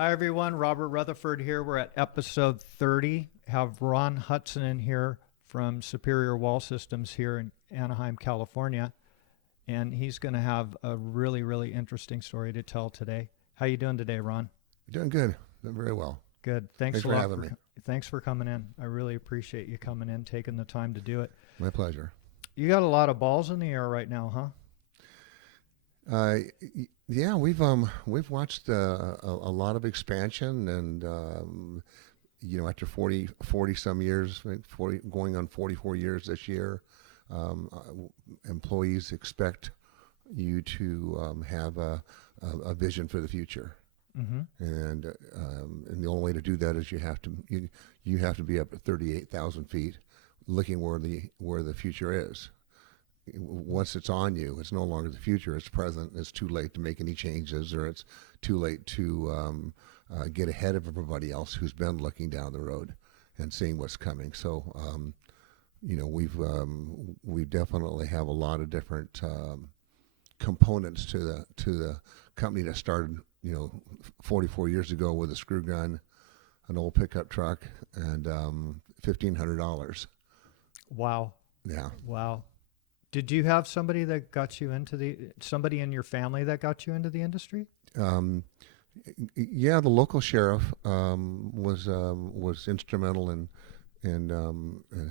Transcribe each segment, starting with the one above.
Hi, everyone. Robert Rutherford here. We're at episode 30. Have Ron Hudson in here from Superior Wall Systems here in Anaheim, California. And he's going to have a really, really interesting story to tell today. How you doing today, Ron? Doing good. Doing very well. Good. Thanks a for lot having me. Thanks for coming in. I really appreciate you coming in, taking the time to do it. My pleasure. You got a lot of balls in the air right now, huh? Yeah, we've watched a lot of expansion, and after 40 some years, 40 going on 44 years this year, employees expect you to have a vision for the future. Mm-hmm. And the only way to do that is you have to be up at 38,000 feet, looking where the future is. Once it's on you, it's no longer the future; it's present. It's too late to make any changes, or it's too late to get ahead of everybody else who's been looking down the road and seeing what's coming. So, we definitely have a lot of different components to the company that started 44 years ago with a screw gun, an old pickup truck, and $1,500. Wow. Yeah. Wow. Did you have somebody that got you somebody in your family that got you into the industry? Yeah, the local sheriff was instrumental in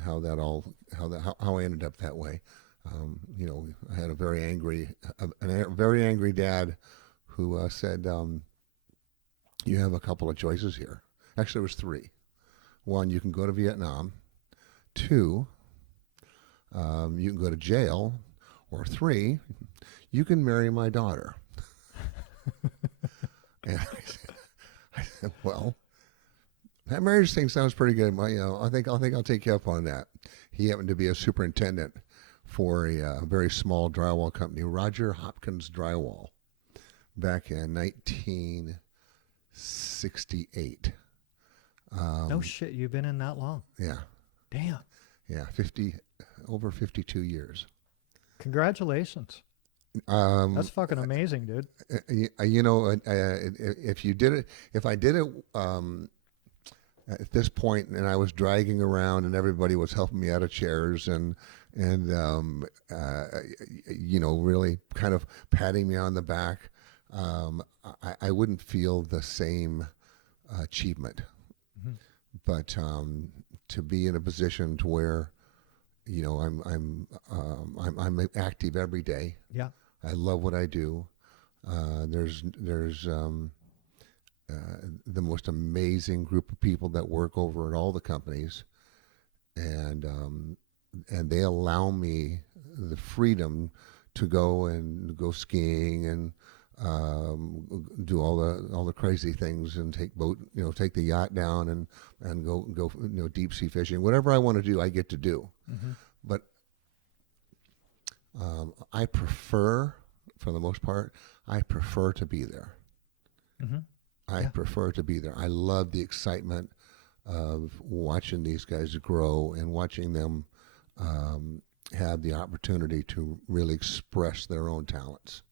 how I ended up that way. I had a very angry dad who said, "You have a couple of choices here." Actually, it was three. One, you can go to Vietnam. Two, you can go to jail. Or three, you can marry my daughter. And I said, well, that marriage thing sounds pretty good. I think I'll take you up on that. He happened to be a superintendent for a very small drywall company, Roger Hopkins Drywall, back in 1968. No shit, you've been in that long. Yeah. Damn. Yeah, over 52 years. Congratulations. That's fucking amazing, dude. If I did it at this point, and I was dragging around, and everybody was helping me out of chairs, and really kind of patting me on the back, I wouldn't feel the same achievement. Mm-hmm. But to be in a position to where, I'm active every day. Yeah. I love what I do. There's the most amazing group of people that work over at all the companies, and they allow me the freedom to go skiing and do all the crazy things, and take the yacht down and go deep sea fishing. Whatever I want to do, I get to do. Mm-hmm. But I prefer, for the most part, to be there. Mm-hmm. I prefer to be there. I love the excitement of watching these guys grow and watching them have the opportunity to really express their own talents.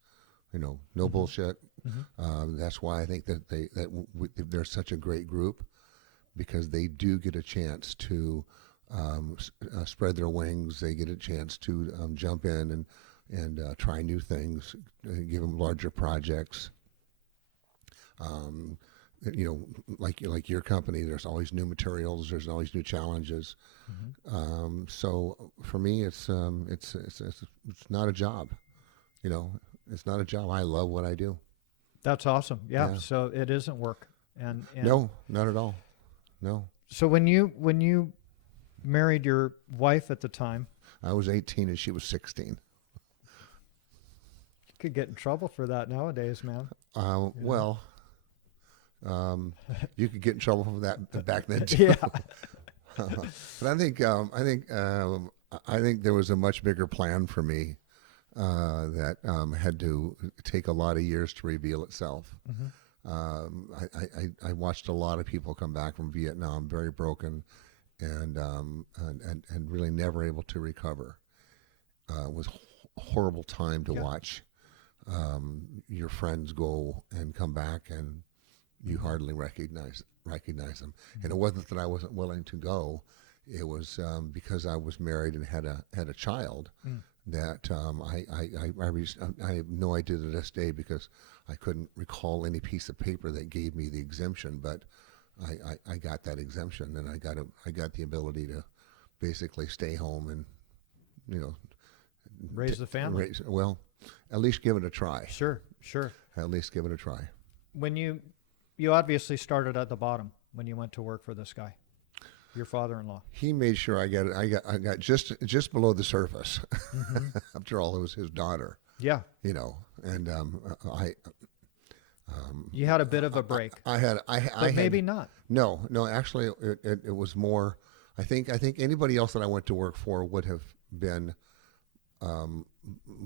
No Mm-hmm. bullshit. Mm-hmm. That's why I think that they're such a great group, because they do get a chance to spread their wings. They get a chance to jump in and try new things, give them larger projects. Like your company, there's always new materials. There's always new challenges. Mm-hmm. So for me, it's not a job. It's not a job. I love what I do. That's awesome. Yeah. Yeah. So it isn't work. And No, not at all. No. So when you married your wife at the time, I was 18 and she was 16. you could get in trouble for that nowadays, man. Well, you could get in trouble for that back then too. Yeah. But I think there was a much bigger plan for me that had to take a lot of years to reveal itself. Mm-hmm. I watched a lot of people come back from Vietnam very broken, and really never able to recover. It was a horrible time to watch your friends go and come back and you hardly recognize them. And it wasn't that I wasn't willing to go; it was because I was married and had a child. Mm. That I have no idea to this day because I couldn't recall any piece of paper that gave me the exemption, but I got that exemption, and I got the ability to basically stay home and you know Raise the family. well, at least give it a try. Sure, sure. At least give it a try. When you obviously started at the bottom when you went to work for this guy, your father-in-law. He made sure I got just below the surface. Mm-hmm. After all, it was his daughter, Yeah. and I You had a bit of a break, but maybe not. No, actually, it was more. I think anybody else that I went to work for would have been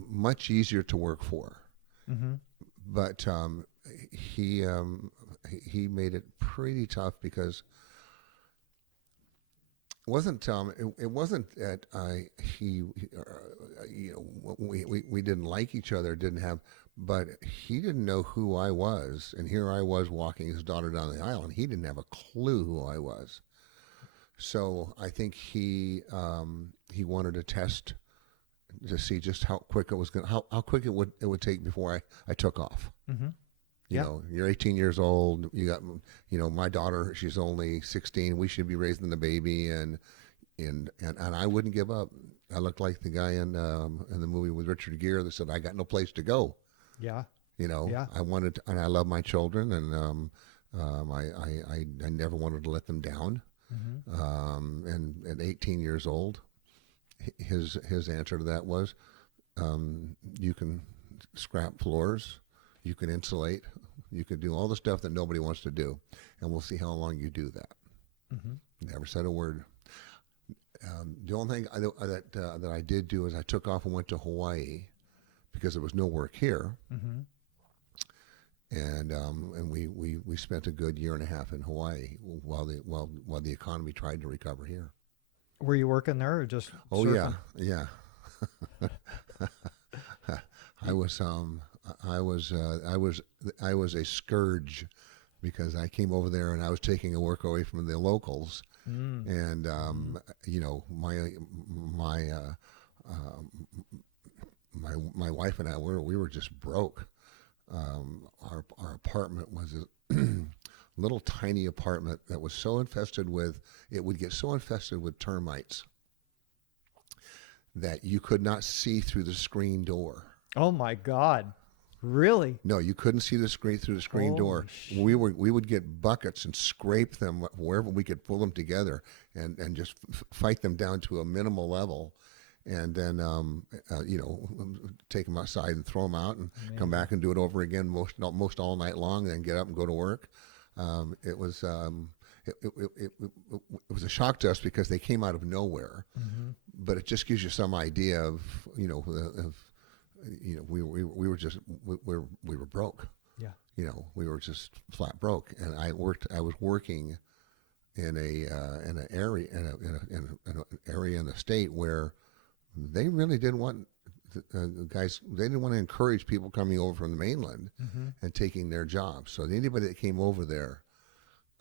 much easier to work for. Mm-hmm. But he made it pretty tough because it wasn't that we didn't like each other, but he didn't know who I was, and here I was walking his daughter down the aisle, and he didn't have a clue who I was. So I think he wanted to test to see just how quick it was going, how quick it would take before I took off. Mm-hmm. You know, you're 18 years old. You got, my daughter. She's only 16. We should be raising the baby, and I wouldn't give up. I looked like the guy in the movie with Richard Gere that said, "I got no place to go." Yeah. Yeah. I wanted, and I love my children, and I never wanted to let them down. Mm-hmm. And at 18 years old, his answer to that was, you can scrap floors, you can insulate, you can do all the stuff that nobody wants to do, and we'll see how long you do that. Mm-hmm. Never said a word. The only thing that I did do is I took off and went to Hawaii because there was no work here, Mm-hmm. and we spent a good year and a half in Hawaii while the economy tried to recover here. Were you working there or just Oh surfing? yeah. I was a scourge because I came over there and I was taking a work away from the locals, Mm. and my wife and I we were just broke. Our apartment was a little tiny apartment that was so infested with termites that you could not see through the screen door. Oh my God. Really? No, you couldn't see through the screen door. Holy We would get buckets and scrape them wherever we could pull them together and just fight them down to a minimal level, and then take them outside and throw them out and come back and do it over again most all night long, and then get up and go to work. It was a shock to us because they came out of nowhere, Mm-hmm. but it just gives you some idea of we were broke. Yeah. We were just flat broke, and I was working in an area in the state where they really didn't want guys. They didn't want to encourage people coming over from the mainland Mm-hmm. and taking their jobs. So anybody that came over there,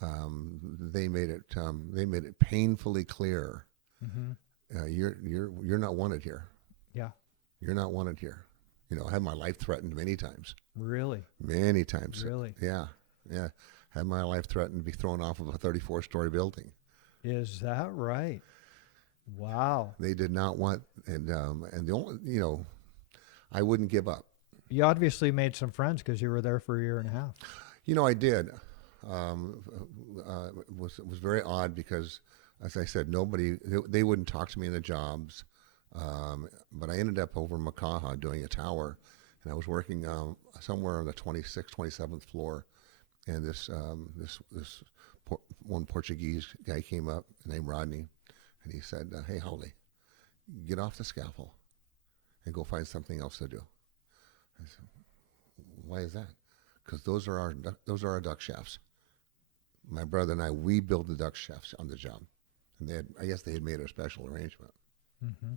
they made it painfully clear. Mm-hmm. You're not wanted here. Yeah. You're not wanted here. I had my life threatened many times. Really? Many times. Really? Yeah. Had my life threatened to be thrown off of a 34-story building. Is that right? Wow. They did not want, and the only, I wouldn't give up. You obviously made some friends because you were there for a year and a half. I did. It was very odd because, as I said, they wouldn't talk to me in the jobs. But I ended up over in Makaha doing a tower, and I was working somewhere on the 26th, 27th floor, and this one Portuguese guy came up named Rodney, and he said, "Hey, Howley, get off the scaffold and go find something else to do." I said, "Why is that?" Because those are our duct shafts. My brother and we built the duct shafts on the job, and I guess they had made a special arrangement. Mm-hmm.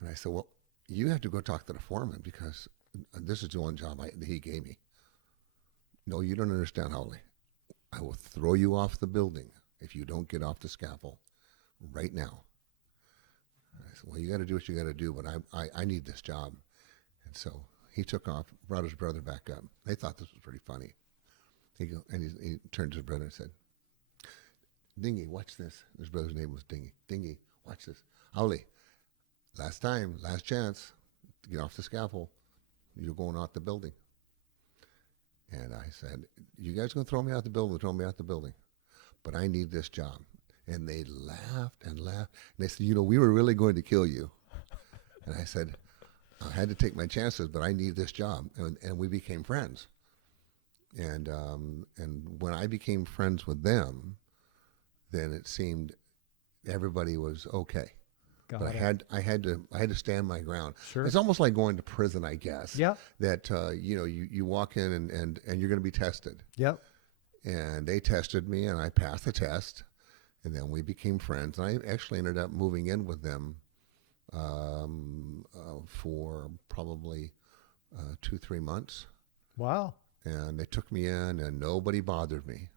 And I said, "Well, you have to go talk to the foreman because this is the one job that he gave me." No, you don't understand, Holly. I will throw you off the building if you don't get off the scaffold right now. I said, well, you got to do what you got to do, but I need this job. And so he took off, brought his brother back up. They thought this was pretty funny. He turned to his brother and said, Dingy, watch this. His brother's name was Dingy. Dingy, watch this. Holly, last chance to get off the scaffold. You're going out the building. And I said, you guys going to throw me out the building? Throw me out the building. But I need this job. And they laughed and laughed. And they said, we were really going to kill you. And I said, I had to take my chances, but I need this job. And we became friends. And when I became friends with them, then it seemed everybody was okay. But I had to stand my ground. Sure. It's almost like going to prison, I guess. Yeah. That you walk in and you're going to be tested. Yep. And they tested me, and I passed the test, and then we became friends. And I actually ended up moving in with them for probably 2-3 months. Wow. And they took me in, and nobody bothered me.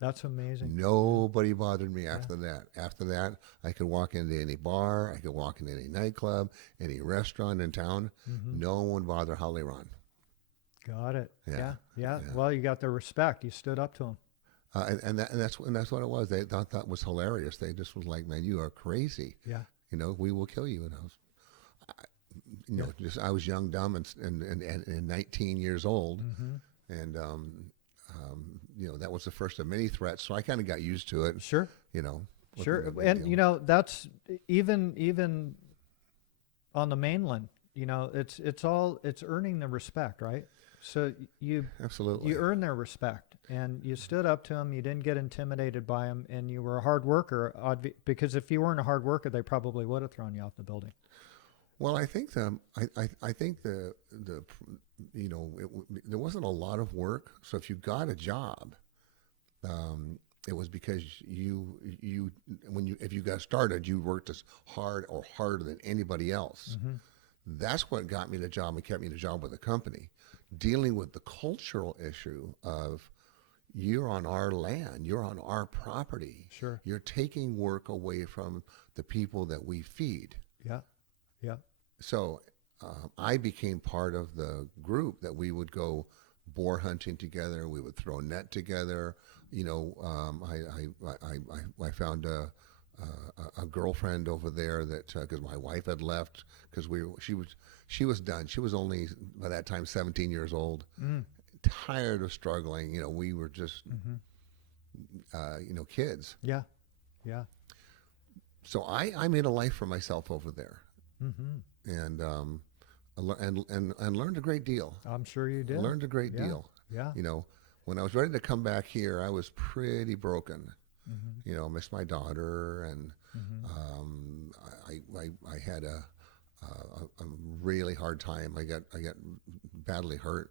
That's amazing. Nobody bothered me after that. After that, I could walk into any bar, I could walk into any nightclub, any restaurant in town. Mm-hmm. No one bothered Holly Ron. Got it. Yeah. Yeah. Well, you got their respect. You stood up to them. And that's what it was. They thought that was hilarious. They just was like, "Man, you are crazy. Yeah. We will kill you." And I was young, dumb, and 19 years old, Mm-hmm. and that was the first of many threats. So I kind of got used to it. Sure. Sure. And that's even on the mainland. It's earning the respect, right? So Absolutely. you earn their respect, and you stood up to them. You didn't get intimidated by them, and you were a hard worker. Because if you weren't a hard worker, they probably would have thrown you off the building. Well, I think there wasn't a lot of work. So if you got a job, it was because if you got started, you worked as hard or harder than anybody else. Mm-hmm. That's what got me the job and kept me the job with the company. Dealing with the cultural issue of you're on our land, you're on our property. Sure. You're taking work away from the people that we feed. Yeah. Yeah. So I became part of the group that we would go boar hunting together. We would throw net together. I found a girlfriend over there that because my wife had left because she was done. She was only by that time 17 years old, tired of struggling. We were just kids. Yeah. Yeah. So I made a life for myself over there. Mm-hmm. And learned a great deal. I'm sure you did. Learned a great deal. Yeah. When I was ready to come back here, I was pretty broken. Mm-hmm. I missed my daughter, and Mm-hmm. I had a really hard time. I got badly hurt,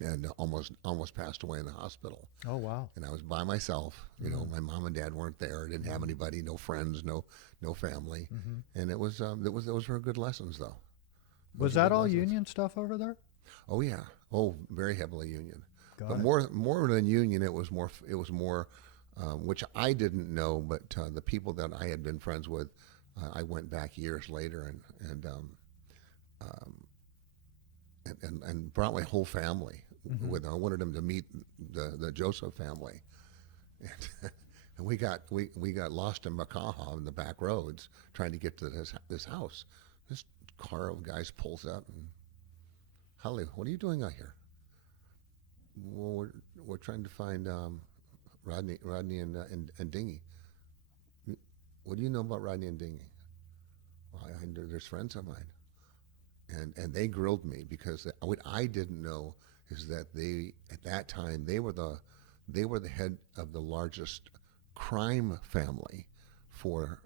and almost passed away in the hospital. Oh wow! And I was by myself. My mom and dad weren't there. I didn't have anybody, no friends, no family. Mm-hmm. And those were good lessons, though. Was that all union stuff over there? Oh yeah. Oh, very heavily union. Got But it. more than union, it was more which I didn't know, but the people that I had been friends with, I went back years later and brought my whole family with them. I wanted them to meet the Joseph family, and we got lost in Makaha in the back roads trying to get to this house. This car of guys pulls up and, Holly, what are you doing out here? Well, we're trying to find Rodney and Dingy. What do you know about Rodney and Dingy? Well, there's friends of mine, and they grilled me because what I didn't know is that at that time they were the head of the largest crime family for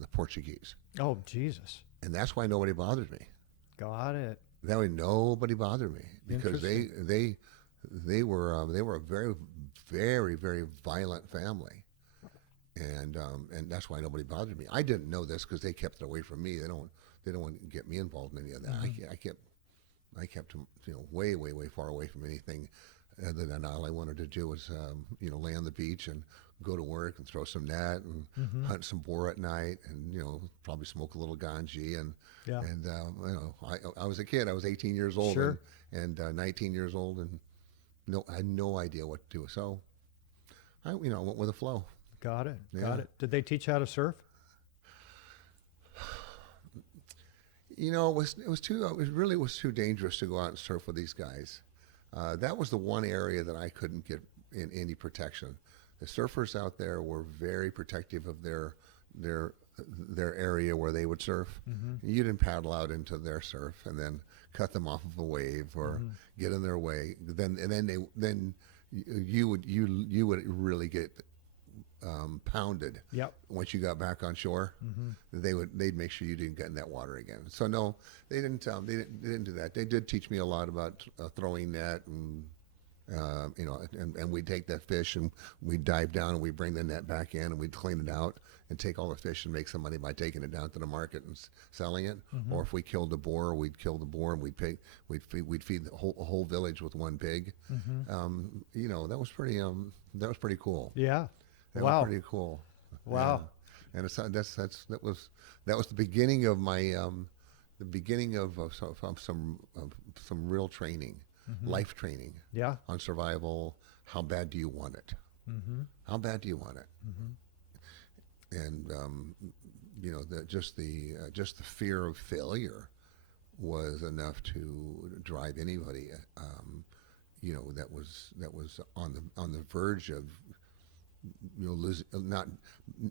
the Portuguese. Oh Jesus! And that's why nobody bothered me. Got it. That way nobody bothered me because they were a very, very, very violent family, and that's why nobody bothered me. I didn't know this because they kept it away from me. They don't want to get me involved in any of that. I kept them way, way, way far away from anything And then all I wanted to do was, lay on the beach and go to work and throw some net and Mm-hmm. hunt some boar at night, and probably smoke a little ganji. And Yeah. and I was a kid. I was 18 years old Sure. and 19 years old, and I had no idea what to do. So I went with the flow. Got it. Yeah. Got it. Did they teach you how to surf? It really was too dangerous to go out and surf with these guys. That was the one area that I couldn't get in any protection. The surfers out there were very protective of their area where they would surf. Mm-hmm. You didn't paddle out into their surf and then cut them off of a wave or Mm-hmm. get in their way. Then you would really get pounded. Yep. Once you got back on shore, Mm-hmm. they'd make sure you didn't get in that water again. So no, they didn't. They didn't do that. They did teach me a lot about throwing net and and we'd take that fish and we'd dive down and we'd bring the net back in and we'd clean it out and take all the fish and make some money by taking it down to the market and selling it. Mm-hmm. Or if we killed a boar, we'd kill the boar and we'd feed the whole village with one pig. Mm-hmm. That was pretty cool. Yeah. That Wow. was pretty cool. Wow. Yeah. And that was the beginning of my some real training, Mm-hmm. life training Yeah. on survival. How bad do you want it? Mm-hmm. How bad do you want it? Mm-hmm. And just the fear of failure was enough to drive anybody. That was on the verge of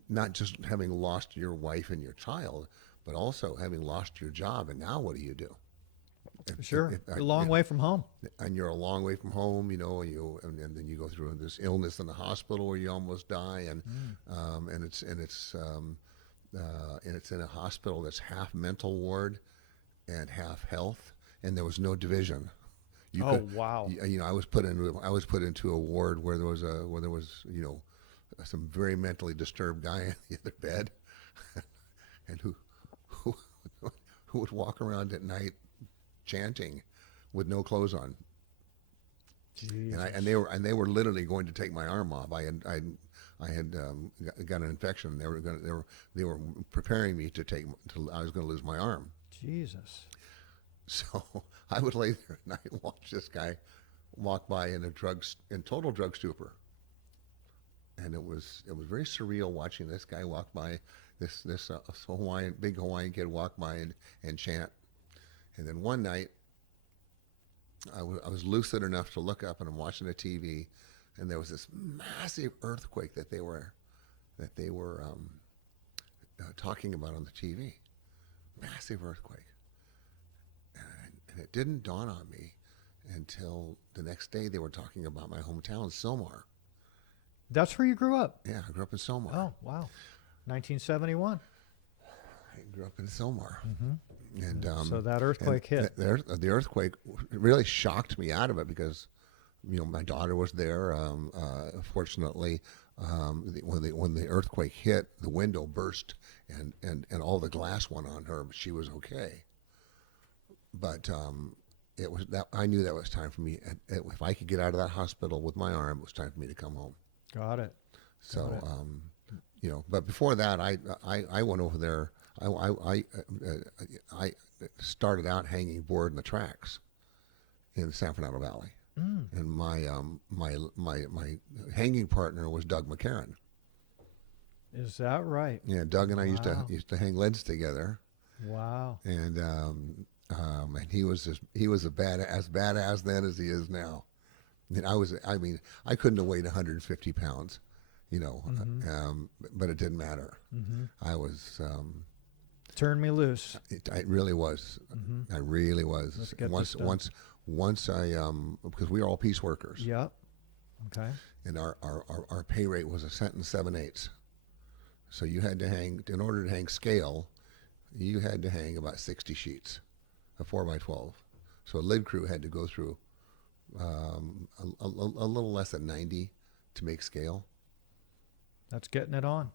not just having lost your wife and your child, but also having lost your job. And now what do you do? Sure. A long way from home. And you're a long way from home, and then you go through this illness in the hospital where you almost die, and it's in a hospital that's half mental ward and half health, and there was no division. Wow. I was put into a ward where there was some very mentally disturbed guy in the other bed, and who would walk around at night chanting with no clothes on. Jesus. And they were literally going to take my arm off. I had got an infection. They were preparing me I was going to lose my arm. Jesus. So I would lay there at night and watch this guy walk by in total drug stupor. And it was very surreal watching this guy walk by, this big Hawaiian kid walk by and chant. And then one night, I was lucid enough to look up, and I'm watching the TV, and there was this massive earthquake that they were talking about on the TV. Massive earthquake. And it didn't dawn on me until the next day. They were talking about my hometown, Sylmar. That's where you grew up? Yeah, I grew up in Sylmar. Oh, wow. 1971. I grew up in Sylmar. Mm-hmm. And so that earthquake hit. The earthquake really shocked me out of it because, my daughter was there. Fortunately, when the earthquake hit, the window burst and all the glass went on her. But she was okay. But it was that I knew that was time for me. If I could get out of that hospital with my arm, it was time for me to come home. Got it. So, but before that, I went over there. I started out hanging board in the tracks in the San Fernando Valley, and my hanging partner was Doug McCarran. Is that right? Yeah, Doug and I Wow. used to hang leads together, Wow. and he was as badass then as he is now. And I couldn't have weighed 150 pounds, but it didn't matter. Mm-hmm. I was. Turn me loose. I really was. Mm-hmm. I really was. Let's get this done. Once I because we were all piece workers. Yep. Okay. And our pay rate was $1 7/8. So you had to hang, in order to hang scale, you had to hang about 60 sheets, a 4x12. So a lid crew had to go through a little less than 90 to make scale. That's getting it on.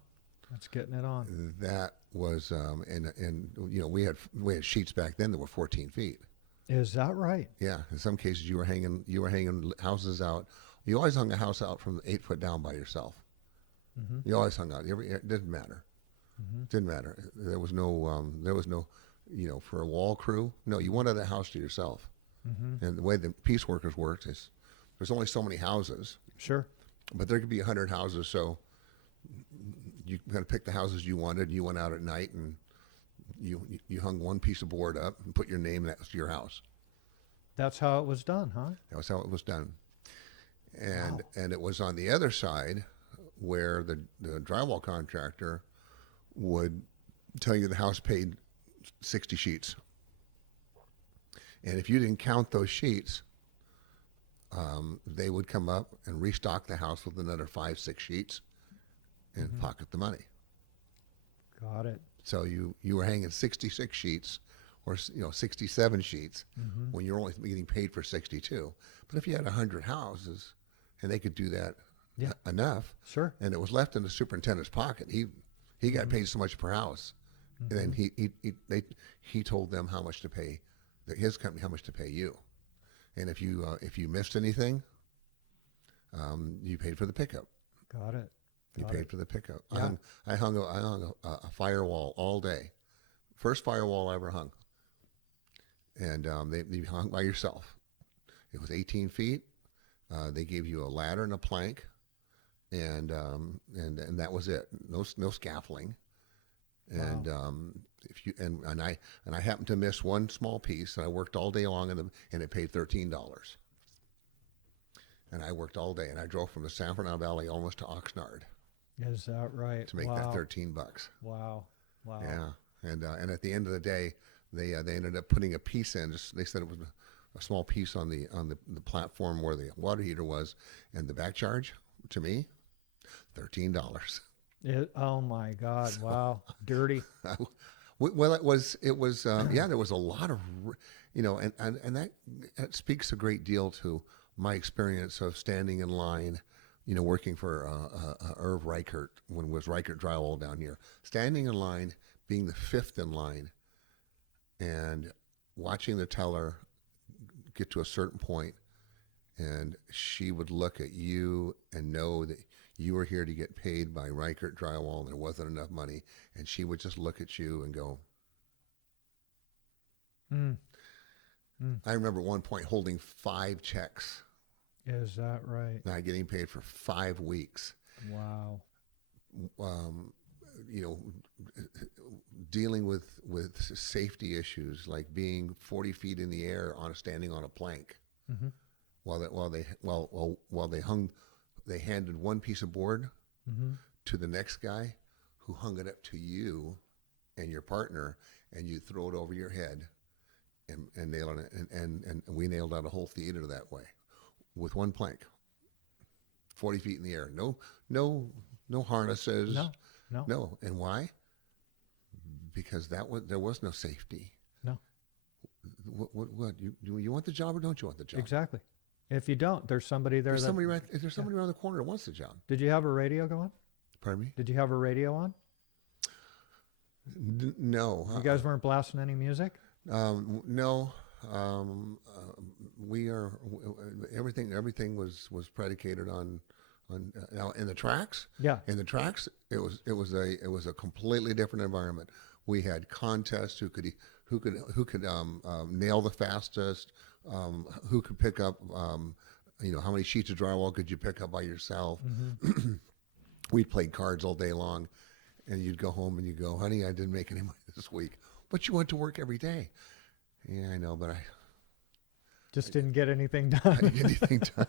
That's getting it on. That was and we had sheets back then that were 14 feet. Is that right? Yeah, in some cases you were hanging houses out. You always hung a house out from 8 foot down by yourself. Mm-hmm. You always hung out. It didn't matter. Mm-hmm. Didn't matter. There was no, for a wall crew. No, you wanted a house to yourself. Mm-hmm. And the way the piece workers worked is there's only so many houses, Sure. but there could be 100 houses. So you kind of pick the houses you wanted. You went out at night and you hung one piece of board up and put your name next to your house. That's how it was done, huh? That was how it was done. And Wow. and it was on the other side where the drywall contractor would tell you the house paid 60 sheets. And if you didn't count those sheets, they would come up and restock the house with another 5, 6 sheets and Mm-hmm. pocket the money. Got it. So you were hanging 66 sheets or 67 sheets Mm-hmm. when you're only getting paid for 62. But if you had 100 houses and they could do that Yeah. enough, Sure. and it was left in the superintendent's pocket, he got paid so much per house, and then he told them how much to pay his company, how much to pay you, and if you missed anything, you paid for the pickup. Got it. You Got paid it. for the pickup. Yeah. I hung a firewall all day, first firewall I ever hung, and you hung by yourself. It was 18 feet. They gave you a ladder and a plank, and that was it. No scaffolding. And Wow. if you and I happened to miss one small piece, and I worked all day long, and it paid $13. And I worked all day, and I drove from the San Fernando Valley almost to Oxnard Is that right? to make that Wow. $13. Wow. Wow. Yeah, and at the end of the day, they ended up putting a piece in. They said it was a small piece on the platform where the water heater was, and the back charge to me, $13. Oh my God. Wow. Dirty. Well, it was yeah. There was a lot of, and that speaks a great deal to my experience of standing in line, working for Irv Reichert when it was Reichert Drywall down here, standing in line, being the fifth in line, and watching the teller get to a certain point, and she would look at you and know that you were here to get paid by Reichert Drywall and there wasn't enough money, and she would just look at you and go. Mm. Mm. I remember at one point holding 5 checks, Is that right? not getting paid for 5 weeks. Wow. Um, you know, dealing with safety issues like being 40 feet in the air standing on a plank, Mm-hmm. while they handed one piece of board Mm-hmm. to the next guy, who hung it up to you and your partner, and you throw it over your head and nail it, and we nailed out a whole theater that way with one plank, 40 feet in the air. No harnesses. No. No. No. And why? Because there was no safety. No. What you want the job or don't you want the job? Exactly. If you don't, there's somebody there. There's somebody around the corner that wants the job. Did you have a radio going? Pardon me? Did you have a radio on? No. You guys weren't blasting any music? No. We are everything was predicated on now in the tracks. Yeah. In the tracks, it was a completely different environment. We had contests who could nail the fastest, who could pick up how many sheets of drywall could you pick up by yourself. Mm-hmm. We played cards all day long, and you'd go home and you go, honey, I didn't make any money this week, but you went to work every day. Yeah, I know, but I Just didn't get anything done. I didn't get anything done.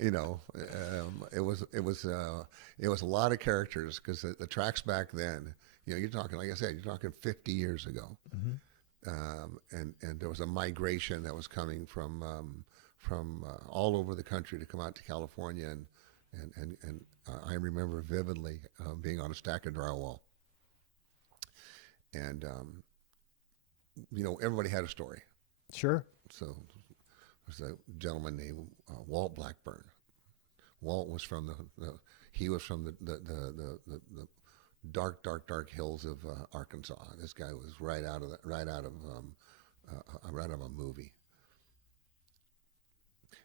It was a lot of characters because the tracks back then, you're talking, like I said, you're talking 50 years ago. Mm-hmm. And there was a migration that was coming from all over the country to come out to California, and I remember vividly being on a stack of drywall, and everybody had a story. Sure. So there's a gentleman named Walt Blackburn. Walt was from he was from the dark hills of Arkansas. This guy was right out of a movie.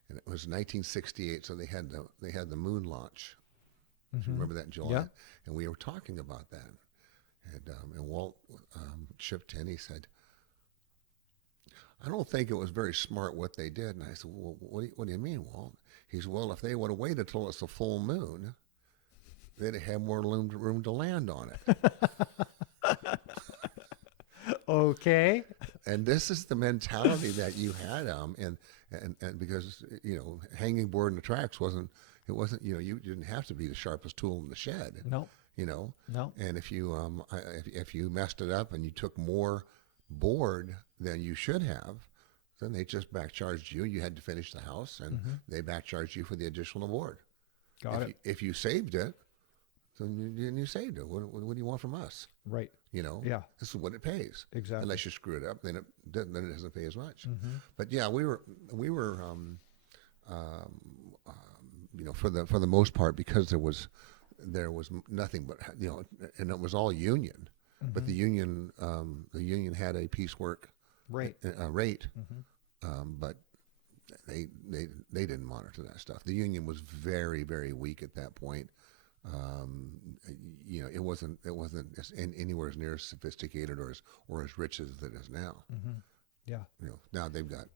And it was 1968, so they had the moon launch. Mm-hmm. Remember that in July? Yeah. And we were talking about that. And Walt chipped in. He said, "I don't think it was very smart what they did." And I said, "Well, what do you mean, Walt?" He said, "Well, if they would have waited till it's a full moon, they'd have more room to land on it." Okay. And this is the mentality that you had, and because hanging board in the tracks wasn't you didn't have to be the sharpest tool in the shed, No. No. and if you messed it up and you took more board than you should have, then they just backcharged you. You had to finish the house, and they backcharged you for the additional board. Got it. If you saved it, then you saved it. What do you want from us? Right. Yeah. This is what it pays. Exactly. Unless you screw it up, then it doesn't pay as much. Mm-hmm. But yeah, we were for the most part, because there was nothing but and it was all union. Mm-hmm. But the union had a piecework Right. rate, Mm-hmm. but they didn't monitor that stuff. The union was very, very weak at that point. It wasn't anywhere as near as sophisticated or as rich as it is now. Mm-hmm. Yeah. Now they've got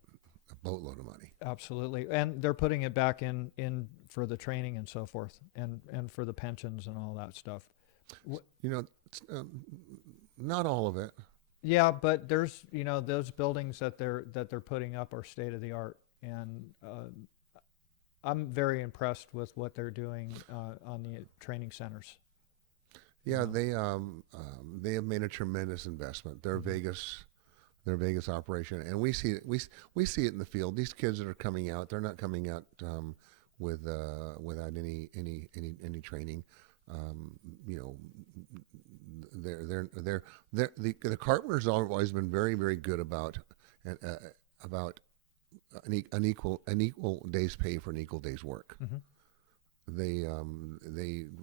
a boatload of money. Absolutely. And they're putting it back in for the training and so forth, and for the pensions and all that stuff. Not all of it. Yeah, but there's those buildings that they're putting up are state of the art, and I'm very impressed with what they're doing on the training centers. Yeah, they have made a tremendous investment. Their Vegas operation, and we see it in the field. These kids that are coming out, they're not coming out without any training. The carpenters have always been very, very good about an equal day's pay for an equal day's work. Mm-hmm.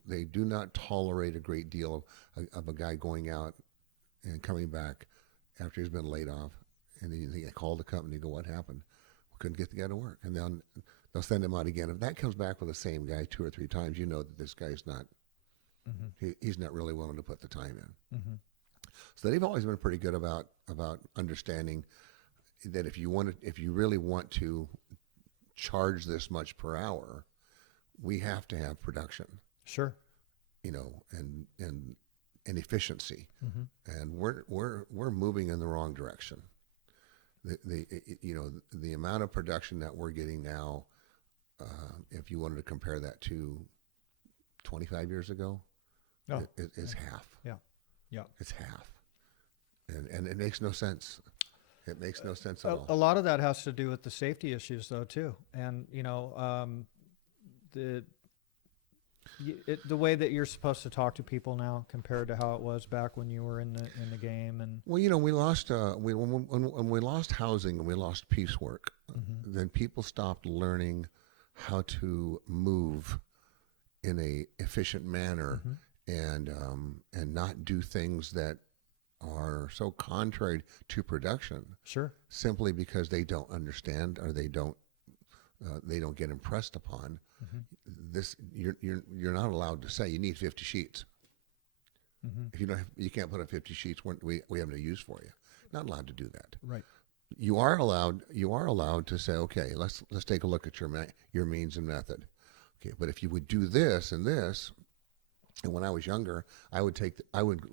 They do not tolerate a great deal of a guy going out and coming back after he's been laid off, and then they call the company and go, "What happened? We couldn't get the guy to work," and then they'll send him out again. If that comes back with the same guy 2 or 3 times, you know that this guy's not. Mm-hmm. He's not really willing to put the time in. Mm-hmm. So they've always been pretty good about understanding that if you really want to charge this much per hour, we have to have production. Sure. And efficiency. Mm-hmm. And we're moving in the wrong direction. The amount of production that we're getting now, if you wanted to compare that to 25 years ago, is half. Yeah. It's half. And it makes no sense. It makes no sense at all. A lot of that has to do with the safety issues, though, too. And the way that you're supposed to talk to people now compared to how it was back when you were in the game. And well, we lost when we lost housing and we lost piecework, mm-hmm. then people stopped learning how to move in a efficient manner, mm-hmm. and not do things that are so contrary to production. Sure. Simply because they don't understand or they don't get impressed upon. Mm-hmm. This you're not allowed to say you need 50 sheets. Mm-hmm. If you can't put up 50 sheets, we have no use for you. Not allowed to do that. Right. You are allowed to say, okay, let's take a look at your means and method. Okay, but if you would do this and this, and when I was younger, I would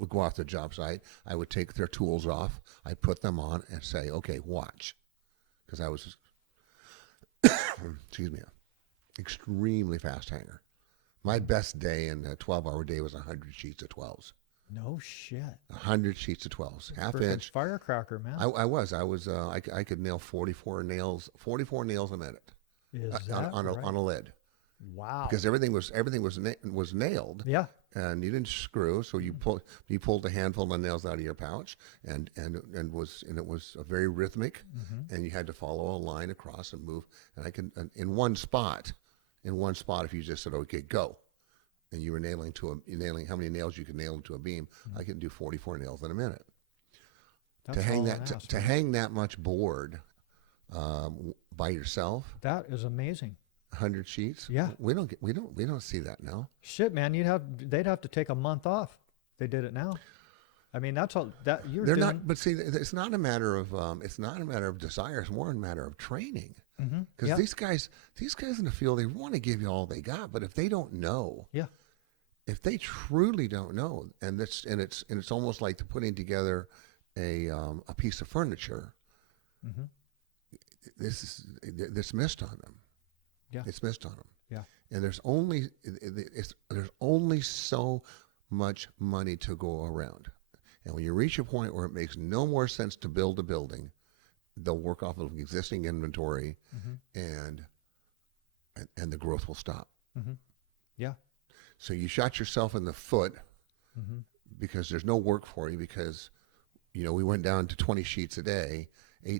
go off the job site. I would take their tools off. I'd put them on and say, okay, watch, because I was, excuse me, extremely fast hanger. My best day in a 12-hour day was 100 sheets of 12s. No shit. 100 sheets of 12s, half Freaking inch. Firecracker, man. I could nail 44 nails a minute. Is that on right? a lid. Wow. Because everything was nailed. Yeah. And you didn't screw, so you pulled a handful of nails out of your pouch, and it was very rhythmic, mm-hmm. and you had to follow a line across and move. And in one spot, if you just said, okay, go, and you were nailing how many nails you could nail to a beam, I could do 44 nails in a minute. That's To hang all that an ass, to right? hang that much board by yourself, That is amazing. 100 sheets. Yeah. We don't see that now. Shit, man, they'd have to take a month off. They did it now. I mean, that's all that you're They're doing. not, but see, it's not a matter of desire. It's more a matter of training. Mm-hmm. Because Yeah. these guys in the field, they want to give you all they got, but if they don't know, Yeah. if they truly don't know, and it's almost like putting together a piece of furniture. Mm-hmm. This missed on them. Yeah. It's missed on them. Yeah. And there's only so much money to go around. And when you reach a point where it makes no more sense to build a building, they'll work off of existing inventory, Mm-hmm. and the growth will stop. Mm-hmm. Yeah. So you shot yourself in the foot Mm-hmm. because there's no work for you, because we went down to 20 sheets a day,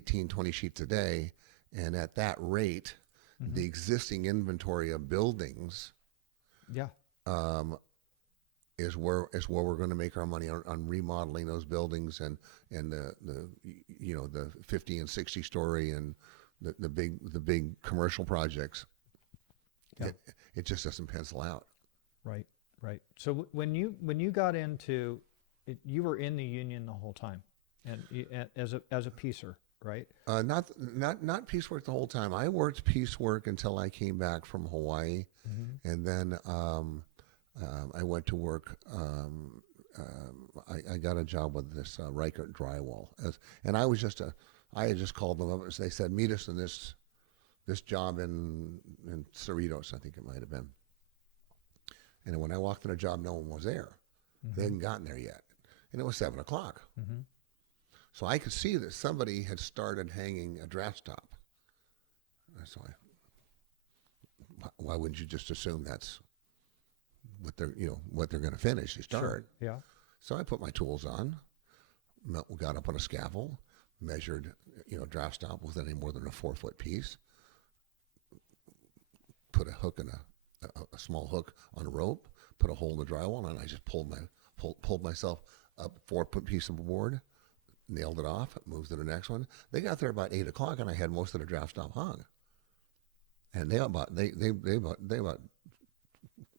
20 sheets a day, and at that rate, Mm-hmm. the existing inventory of buildings Yeah. is where we're going to make our money on remodeling those buildings, and the 50 and 60 story and the big commercial projects. Yeah. It just doesn't pencil out. Right. Right. So when you got into it, you were in the union the whole time, and as a piecer, right? Not piecework the whole time. I worked piecework until I came back from Hawaii, Mm-hmm. and then I went to work. I got a job with this Reichert drywall, and I had just called them up, and they said, meet us in this job in Cerritos, I think it might have been. And when I walked in a job, no one was there. Mm-hmm. They hadn't gotten there yet, and it was 7 o'clock. Mm-hmm. So I could see that somebody had started hanging a draft stop. So why wouldn't you just assume that's what they're going to finish? You start. Sure. Yeah. So I put my tools on, got up on a scaffold, measured, draft stop wasn't any more than a 4-foot piece, put a hook in a small hook on a rope, put a hole in the drywall, and I just pulled myself up 4-foot piece of board, nailed it off, moved to the next one. They got there about 8 o'clock, and I had most of the draft stop hung. And they about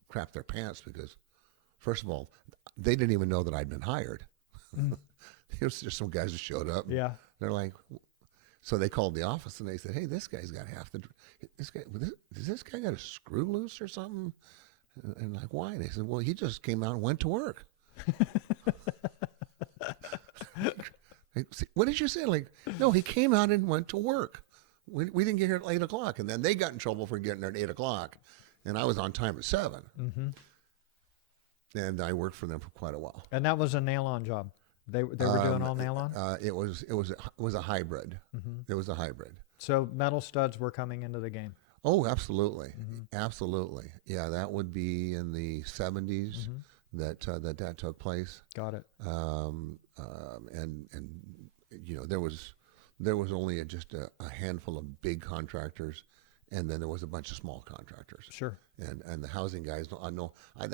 crapped their pants, because, first of all, they didn't even know that I'd been hired. Mm. It was just some guys that showed up. Yeah. They're like, so they called the office and they said, "Hey, this guy's got does this guy got a screw loose or something?" And like, why? And they said, "Well, he just came out and went to work." What did you say? Like, no, he came out and went to work. We didn't get here at 8 o'clock, and then they got in trouble for getting there at 8 o'clock, and I was on time at 7. Mm-hmm. And I worked for them for quite a while. And that was a nail-on job. They were doing all nail-on. It was a hybrid. Mm-hmm. It was a hybrid. So metal studs were coming into the game. Oh, absolutely, Mm-hmm. absolutely. Yeah, that would be in the 70s Mm-hmm. that took place. Got it. And there was only just a handful of big contractors, and then there was a bunch of small contractors. Sure. And the housing guys,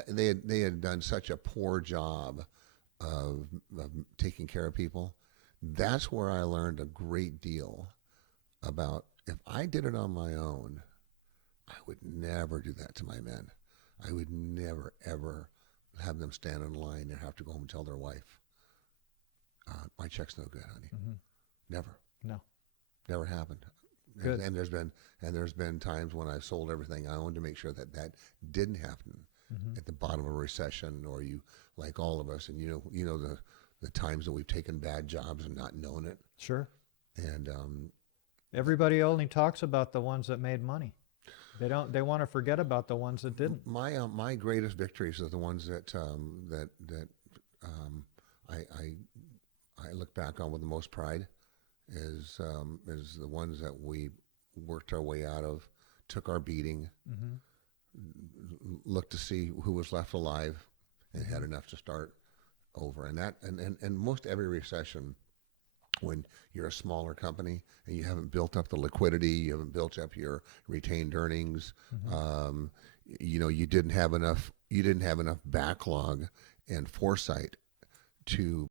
they had done such a poor job of taking care of people. That's where I learned a great deal about, if I did it on my own, I would never do that to my men. I would never, ever have them stand in line and have to go home and tell their wife, my check's no good, honey. Mm-hmm. Never. No. Never happened. Good. And there's been times when I've sold everything I owned to make sure that didn't happen Mm-hmm. at the bottom of a recession, or you, like all of us, and the times that we've taken bad jobs and not known it. Sure. And Everybody only talks about the ones that made money. They want to forget about the ones that didn't. my greatest victories are the ones that I look back on with the most pride, is the ones that we worked our way out of, took our beating, Mm-hmm. looked to see who was left alive, and had enough to start over. And most every recession, when you're a smaller company and you haven't built up the liquidity, you haven't built up your retained earnings, Mm-hmm. you didn't have enough you didn't have enough backlog and foresight to